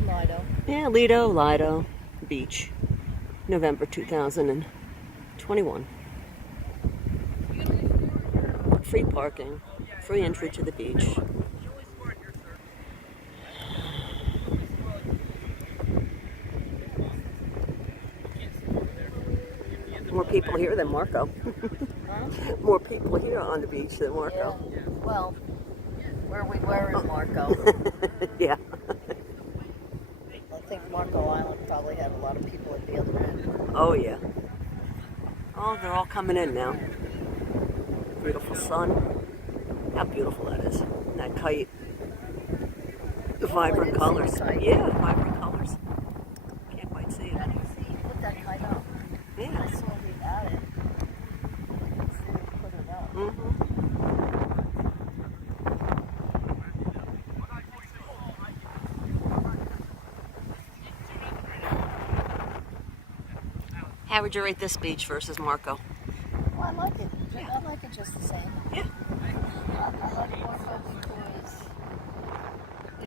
be Lido. Yeah, Lido Beach, November 2021. Free parking, free entry to the beach. More people here than Marco. Huh? More people here on the beach than Marco. Yeah. Well, where we were in Marco. Yeah. I think Marco Island probably had a lot of people at the other end. Oh, yeah. Oh, they're all coming in now. Beautiful sun. How beautiful that is. And that kite. The vibrant colors. Yeah, vibrant colors. Can't quite see it. I didn't see you put that kite up. Yeah. I saw you at it. See you put it up. Mm-hmm. How would you rate this beach versus Marco? Well, I like it. I like it just the same. Yeah.